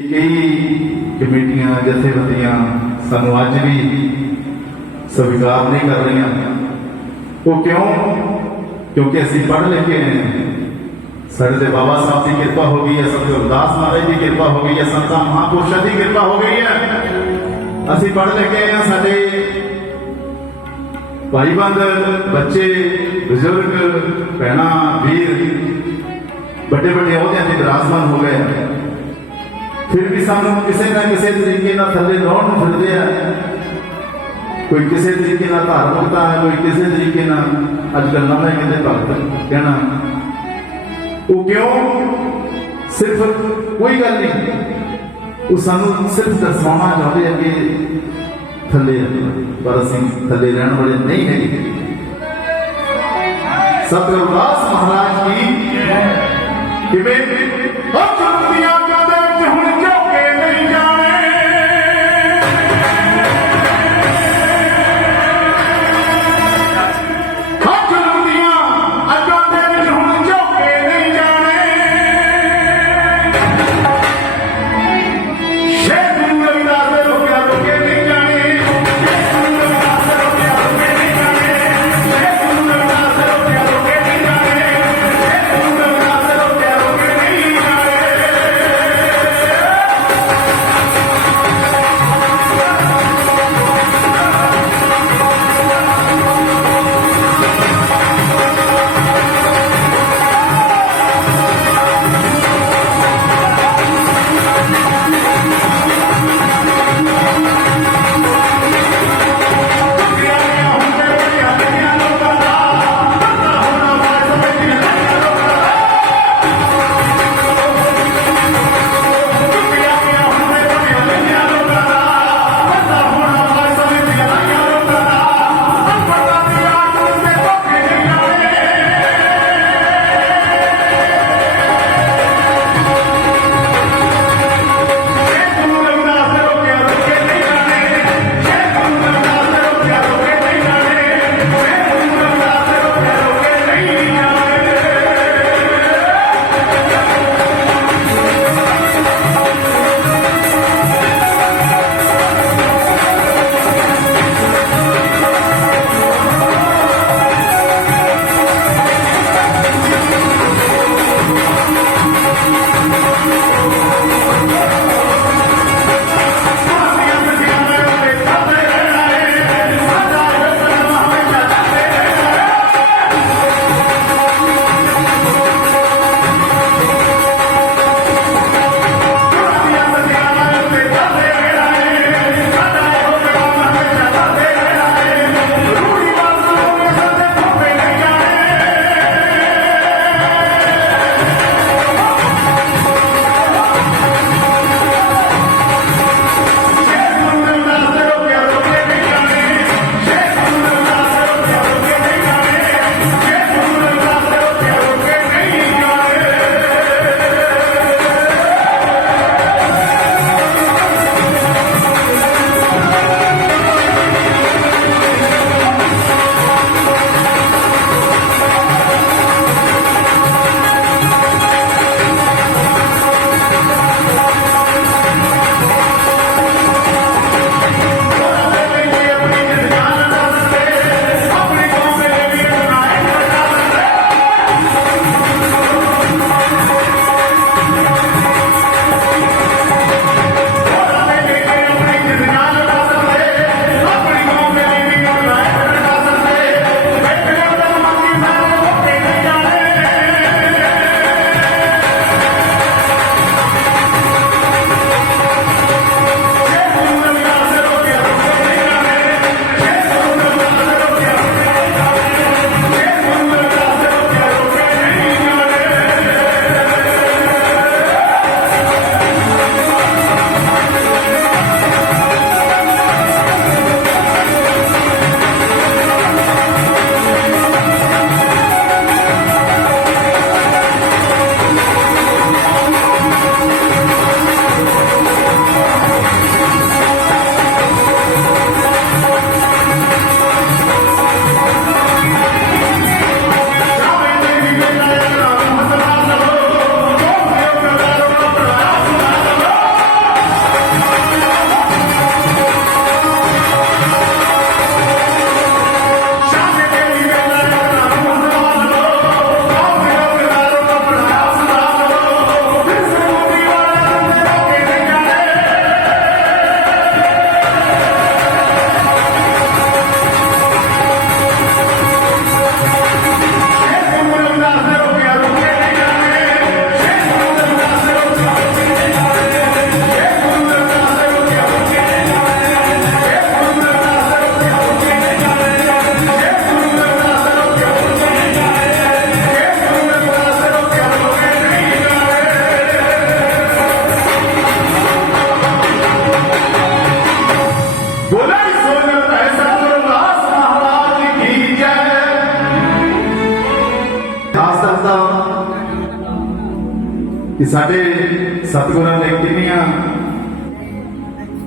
ਕਈ ਕਮੇਟੀਆਂ, ਜਥੇਬੰਦੀਆਂ ਸਾਨੂੰ ਅੱਜ ਵੀ ਸਵੀਕਾਰ ਨਹੀਂ ਕਰ ਰਹੀਆਂ। ਉਹ ਕਿਉਂ? ਕਿਉਂਕਿ ਅਸੀਂ ਪੜ੍ਹ ਲਿਖੇ ਹਾਂ ਸਾਡੇ ਤੇ ਬਾਬਾ ਸਾਹਿਬ ਦੀ ਕਿਰਪਾ ਹੋ ਗਈ ਹੈ ਸੰਤ ਗੁਰਦਾਸ ਮਹਾਰਾਜ ਦੀ ਕਿਰਪਾ ਹੋ ਗਈ ਹੈ, ਸੰਤਾਂ ਮਹਾਂਪੁਰਸ਼ਾਂ ਦੀ ਕਿਰਪਾ ਹੋ ਗਈ ਹੈ। ਅਸੀਂ ਪੜ੍ਹ ਲਿਖੇ ਹਾਂ ਸਾਡੇ ਭਾਈਬੰਦ ਬੱਚੇ, ਬਜ਼ੁਰਗ, ਭੈਣਾਂ, ਵੀਰ ਵੱਡੇ ਵੱਡੇ ਅਹੁਦਿਆਂ ਤੇ ਵਿਰਾਜਮਾਨ ਹੋ ਗਏ। ਫਿਰ ਵੀ ਸਾਨੂੰ ਕਿਸੇ ਨਾ ਕਿਸੇ ਤਰੀਕੇ ਨਾਲ ਥੱਲੇ ਲਾਉਣ ਨੂੰ ਫਿਰਦੇ ਆ ਕੋਈ ਕਿਸੇ ਤਰੀਕੇ ਨਾਲ ਧਾਰਮਿਕਤਾ ਹੈ ਕੋਈ ਕਿਸੇ ਤਰੀਕੇ ਨਾਲ ਅੱਜ ਕੱਲ੍ਹ ਨਵੇਂ ਕਹਿੰਦੇ ਭਗਤ ਕਹਿਣਾ ਉਹ ਕਿਉਂ ਸਿਰਫ ਕੋਈ ਗੱਲ ਨਹੀਂ ਉਹ ਸਾਨੂੰ ਸਿਰਫ ਦਰਸਾਉਣਾ ਚਾਹੁੰਦੇ ਆ ਕਿ ਥੱਲੇ ਆ, ਪਰ ਅਸੀਂ ਥੱਲੇ ਰਹਿਣ ਵਾਲੇ ਨਹੀਂ ਹੈਗੇ ਸਤਿਗੁਰਦਾਸ ਮਹਾਰਾਜ ਕੀ ਕਿਵੇਂ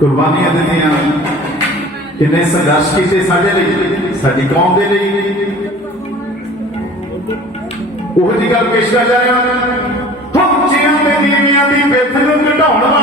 ਕੁਰਬਾਨੀਆਂ ਦਿੱਤੀਆਂ ਕਿੰਨੇ ਸੰਘਰਸ਼ ਕੀਤੇ ਸਾਡੇ ਲਈ, ਸਾਡੀ ਕੌਮ ਦੇ ਲਈ। ਉਹ ਜੀ ਗੱਲ ਪੇਸ਼ ਕਰ ਜਾ ਰਿਹਾ ਹਮ ਜੀਵਨ ਦੇ ਨੀਵੀਆਂ ਦੀ ਬੇਥਨ ਨੂੰ ਘਟਾਉਣ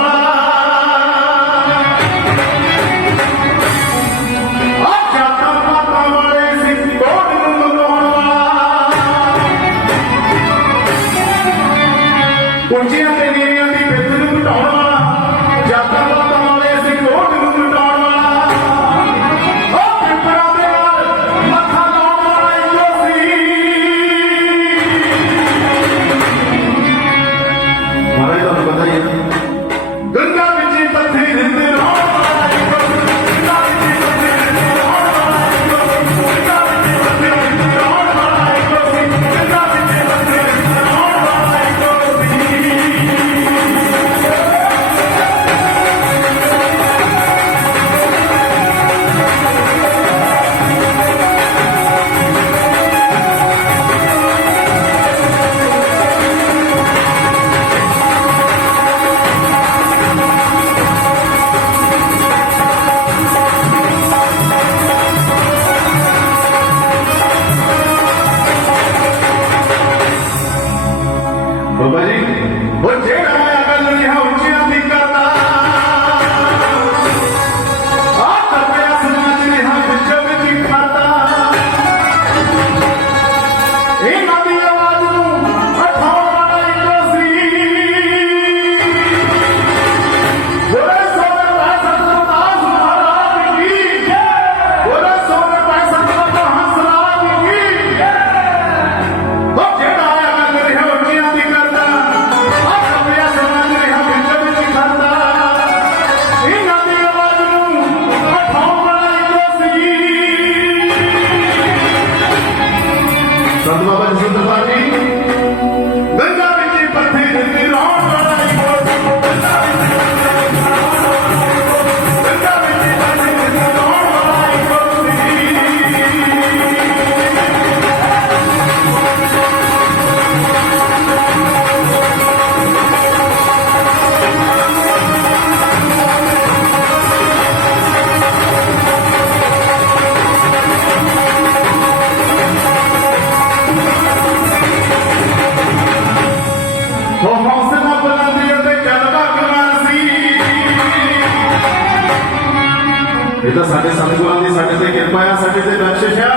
एकदा साठे स्वामी साठेचे किरपाया साठेचे राक्षशा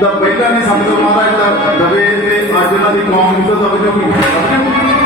द बैलांनी सांगितलं मला एकदा डबे ते आजीला ती कॉम इथं जाऊ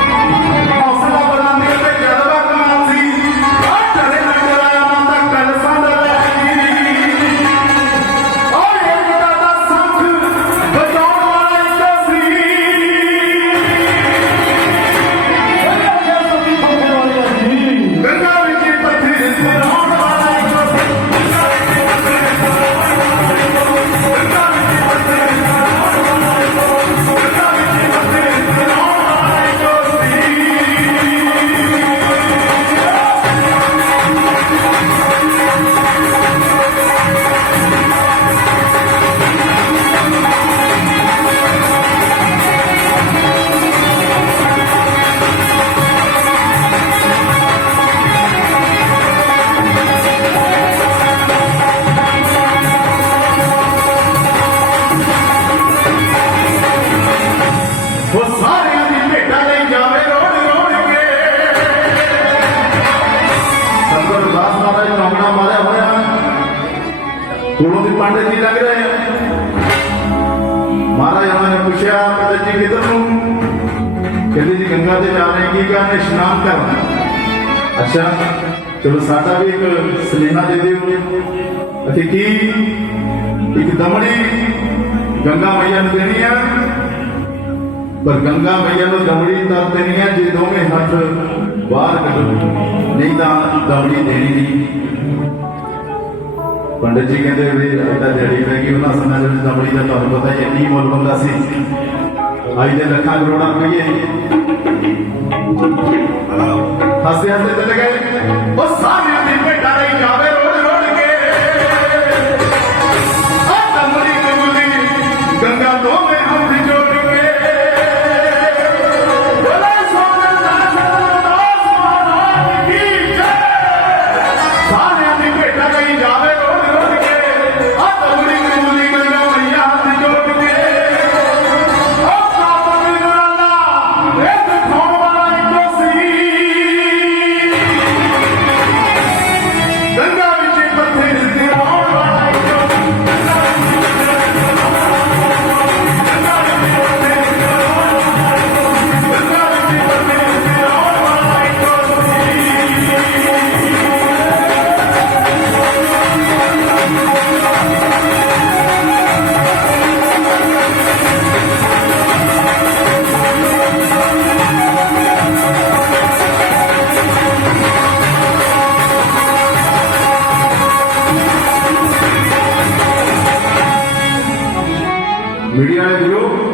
पंडित जी लग रहे हैं महाराज हमारे पूछा पंडित जी किधर हो कहते जी गंगा से जा रहे हैं कि क्या स्नान करना अच्छा ਚਲੋ ਸਾਡਾ ਵੀ ਇੱਕ ਸੁਨੇਹਾ ਦੇ ਦਿਓ। ਅਤੇ ਕੀ? ਇੱਕ ਦਮੜੀ ਗੰਗਾ ਮਈਆ ਨੂੰ ਦੇਣੀ ਆ? ਪਰ ਗੰਗਾ ਮਈਆ ਨੂੰ ਦਮੜੀ ਤਾਂ ਦੇਣੀ ਆ, ਜੇ ਦੋਵੇਂ ਹੱਥ ਬਾਹਰ ਕੱਢੋ ਨਹੀਂ ਤਾਂ ਦਮੜੀ ਦੇਣੀ ਨਹੀਂ। पंडित जी कहते दिहाड़ी पै गई ਉਹਨਾਂ ਸਮਿਆਂ ਦੇ ਵਿੱਚ ਦਮੜੀ ਦਾ ਤੁਹਾਨੂੰ ਪਤਾ ਹੀ ਇੰਨੀ ਮੁੱਲ ਬੰਦਾ ਸੀ ਅੱਜ ਦੇ ਲੱਖਾਂ ਕਰੋੜਾਂ ਰੁਪਏ ਹੱਸਦੇ ਹੱਸਦੇ ਚਲੇ ਗਏ ਉਹ ਸਾਰੇ ಗಿಡಗಳಿಗೂ